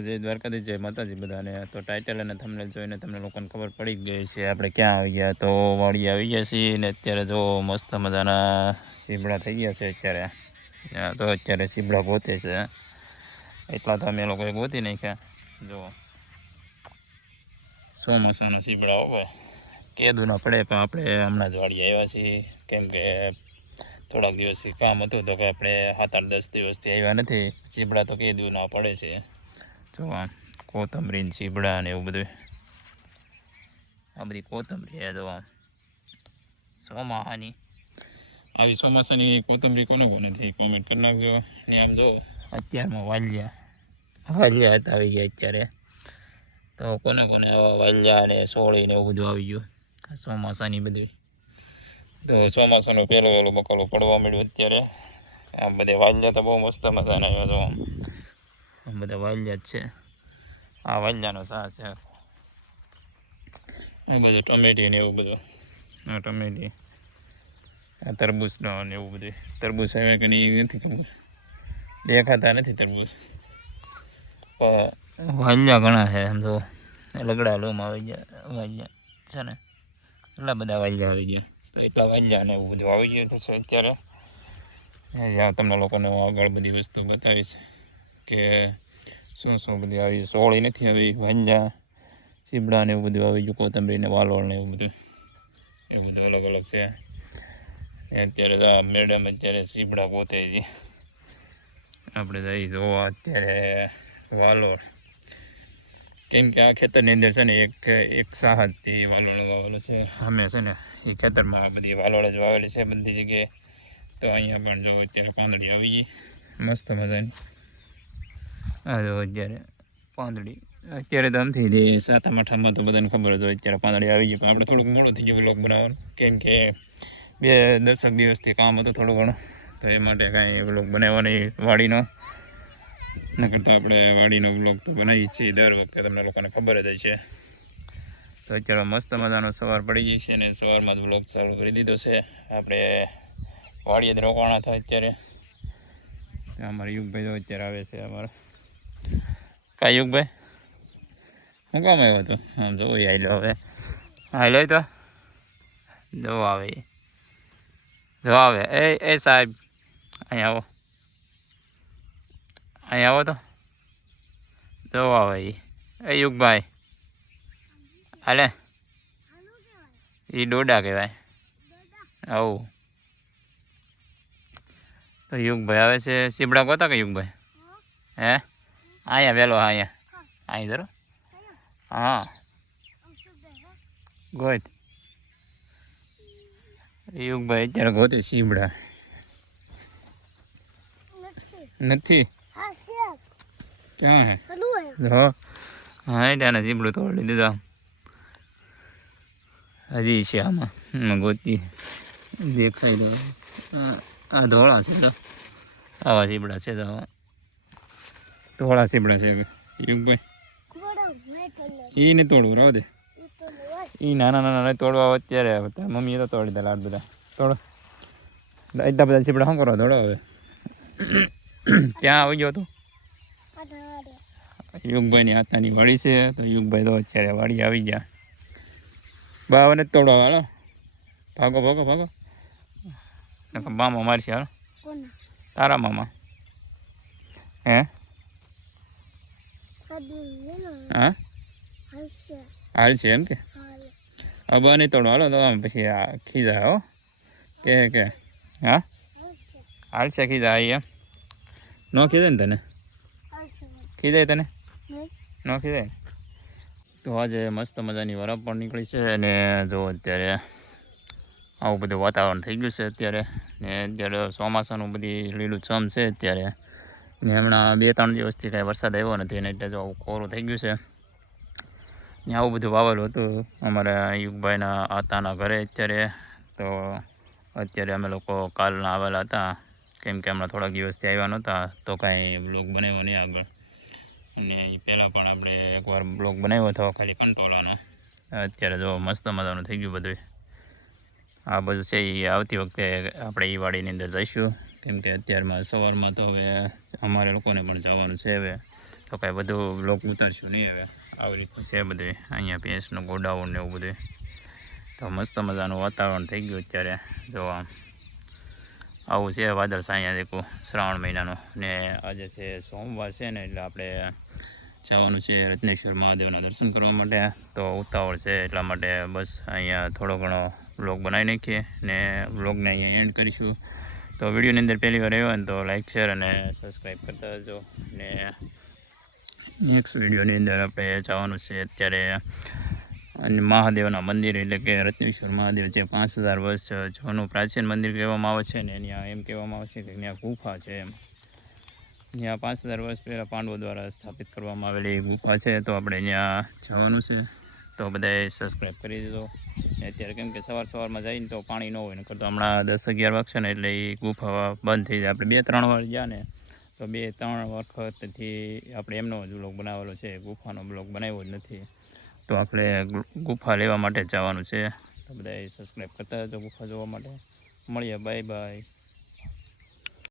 જય દ્વારકાધીશ, જય માતાજી બધાને। તો ટાઇટલ અને થંબનેલ જોઈને તમને લોકોને ખબર પડી ગઈ છે આપણે ક્યાં આવી ગયા। તો વાડી આવી ગયા છીએ ને અત્યારે જો મસ્ત મજાના સીબડા થઈ ગયા છે અત્યારે। તો અત્યારે સીબડા ગોતે છે, એટલા તો અમે લોકોએ ગોતી નાખ્યા। જો ચોમાસાના સીબડા હોય કીધું ના પડે, પણ આપણે હમણાં જ વાડી આવ્યા છીએ, કેમ કે થોડાક દિવસથી કામ હતું તો કે આપણે 7-8-10 દિવસથી આવ્યા નથી। સીબડા તો કીધું ના પડે છે। જો આમ કોથમરી સીબડા ને એવું બધું, આ બધી કોથમરી છે। જો આમ આવી ચોમાસાની કોથમરી કોને કોને થઈ કોમેન્ટ કરી નાખજો। ને આમ જો અત્યારમાં વાલિયા હતા આવી ગયા અત્યારે, તો કોને કોને વાલિયા ને સોળી ને એવું બધું આવી ગયું ચોમાસાની બધું। તો ચોમાસાનું પહેલું બકલું પડવા મળ્યું અત્યારે। આ બધે વાલિયા તો બહુ મસ્ત મજાના આવ્યા। જો આમ બધા વાલિયા જ છે। આ વાલિયાનો સા છે, આ બધું ટમેટી ને એવું બધું, આ ટમેટી, આ તરબૂચનો ને એવું બધું। તરબૂચ આવ્યા કે નહીં નથી ખબર, દેખાતા નથી તરબૂચ, પણ વાલિયા ઘણા છે એમ તો। લગડા લોમ આવી ગયા વાલિયા છે ને, એટલા બધા વાલિયા આવી ગયા। તો એટલા વાલિયા ને એવું બધું આવી ગયું છે અત્યારે। જ્યાં તમને લોકોને આગળ બધી વસ્તુ બતાવીશ કે શું શું બધી આવી। સોળી નથી આવી, વાલિયા સીબડા ને એવું બધું આવી ગયું, કોથમરી ને વાલોળ ને એવું બધું અલગ અલગ છે। અત્યારે તો મેડમ અત્યારે સીબડા ગોતે છે, આપણે જઈ જોવા અત્યારે વાલોળ, કેમ કે આ ખેતરની અંદર છે ને એક સાહજથી વાલોળ વાવેલો છે। અમે છે ને એ ખેતરમાં બધી વાલોળ જ વાવેલી છે બધી જગ્યાએ। તો અહીંયા પણ જો અત્યારે પાંદડી આવી ગઈ મસ્ત મજાની। આ જો અત્યારે પાંદડી, અત્યારે તો આમથી દે 7-8માં તો બધાને ખબર જ હોય અત્યારે પાંદડી આવી ગઈ, પણ આપણે થોડુંક મોડું થઈ ગયું બ્લોગ બનાવવાનું, કેમ કે 10 દિવસથી કામ હતું થોડું ઘણું, તો એ માટે કાંઈ બ્લોગ બનાવવાની વાડીનો ન કરતાં આપણે વાડીનો બ્લોગ તો બનાવીએ છીએ દર વખતે, તમને લોકોને ખબર જ હશે। તો અત્યારે મસ્ત મજાનો સવાર પડી ગઈ છે, અને સવારમાં જ બ્લોગ ચાલુ કરી દીધો છે। આપણે વાડીએ જ રોકાણા થાય અત્યારે। અમારા યુગભાઈ તો અત્યારે આવે છે અમારા, કાંઈ યુગભાઈ શું કામ આવ્યો હતો? આમ જોવો હાઈલો, હવે હાઈલો તો જો આવે, જો આવે। એ સાહેબ અહીંયા આવો, અહીંયા આવો તો જો આવે એ યુગભાઈ, હાલે એ ડોડા કહેવાય। આવું તો યુગભાઈ આવે છે સીબડા ગોતા કે યુગભાઈ? હે અહીંયા વહેલો, હા અહીંયા અહીં ધરો, હા ગોત યુગભાઈ અત્યારે ગોતે સીબડા નથી, ક્યાં હે? હો હા એટાને સીબડું તોડી દીધું, હજી છે આમાં ગોતી દેખાય તો। આ ધોળા છે, આવા સીબડા છે, તો ધોળા સીબડા છે યુગભાઈ। એ ને તોડવું રહો દે, એ નાના નાના તોડવા અત્યારે મમ્મીએ તો તોડી દે લાડ બધા તોડો, એટલા બધા સીબડા શું કરવા દોડો હવે। ક્યાં આવી ગયો હતો યુગભાઈની હાથાની વાડી છે, તો યુગભાઈ તો અત્યારે વાડી આવી ગયા। બાવાને તોડવા હાલો, ભાગો ભાગો ભાગો, મામા મારશે હાલો, તારા મામા હે? હા હાલ છે એમ કે હવે નહીં તોડો હાલો, તો પછી ખીજા હો કે હા હાલ છે ખીજા આવી એમ ન ખીજાય ને તને? ખીજાય તને? ન ખીજાય? તો આજે મસ્ત મજાની વરાપ પણ નીકળી છે, અને જો અત્યારે આવું બધું વાતાવરણ થઈ ગયું છે અત્યારે। ને અત્યારે ચોમાસાનું બધી લીલુંછમ છે અત્યારે, ને હમણાં 2-3 દિવસથી કાંઈ વરસાદ આવ્યો નથી, અને એટલે જો કોરું થઈ ગયું છે ને આવું બધું વાવેલું હતું અમારા યુગભાઈના આતાના ઘરે અત્યારે। તો અત્યારે અમે લોકો કાલના આવેલા હતા, કેમ કે હમણાં થોડાક દિવસથી આવ્યા નહોતા, તો કાંઈ બ્લોગ બનાવ્યો નહીં આગળ, અને એ પહેલાં પણ આપણે એકવાર બ્લોગ બનાવ્યો હતો ખાલી કંટોળાનો। અત્યારે જો મસ્ત મજાનું થઈ ગયું બધું। આ બધું છે એ આવતી વખતે આપણે એ વાડીની અંદર જઈશું, કેમ કે અત્યારમાં સવારમાં તો હવે અમારે લોકોને પણ જવાનું છે। હવે તો કાંઈ બધું બ્લોગ ઉતારશું નહીં હવે. આવી રીતનું છે બધું. અહીંયા ભેંસનું ગોડાઉન ને એવું બધું. તો મસ્ત મજાનું વાતાવરણ થઈ ગયું અત્યારે. જો આવું છે વાદળ અહીંયા દેખું શ્રાવણ મહિનાનું. ને આજે છે સોમવાર છે ને, એટલે આપણે જવાનું છે રત્નેશ્વર મહાદેવના દર્શન કરવા માટે. તો ઉતાવળ છે એટલા માટે બસ અહીંયા થોડો ઘણો વ્લોગ બનાવી નાખીએ ને વ્લોગને અહીંયા એન્ડ કરીશું. તો વિડીયોની અંદર પહેલી વાર આવ્યો ને તો લાઇક શેર અને સબસ્ક્રાઈબ કરતા જજો. ને નેક્સ્ટ વિડીયોની અંદર આપણે જવાનું છે અત્યારે અને મહાદેવના મંદિર, એટલે કે રત્નેશ્વર મહાદેવ જે 5000 વર્ષ જૂનું પ્રાચીન મંદિર કહેવામાં આવે છે ને, ત્યાં એમ કહેવામાં આવે છે કે ત્યાં ગુફા છે એમ. ત્યાં 5000 વર્ષ પહેલાં પાંડવો દ્વારા સ્થાપિત કરવામાં આવેલી ગુફા છે. તો આપણે ત્યાં જવાનું છે. તો બધાએ સબસ્ક્રાઈબ કરી દીધો. અત્યારે કેમ કે સવારમાં જઈને તો પાણી ન હોય, નકર તો હમણાં 10-11 વાગશે ને એટલે એ ગુફા બંધ થઈ જાય. આપણે 2-3 વાર ગયા ને તો 2-3 વખતથી આપણે એમનો જ બ્લોગ બનાવેલો છે, ગુફાનો બ્લોગ બનાવ્યો જ નથી. તો આપણે ગુફા લેવા માટે જવાનું છે. તો બધાએ સબસ્ક્રાઈબ કરતા જજો ગુફા જોવા માટે. મળીએ, બાય બાય.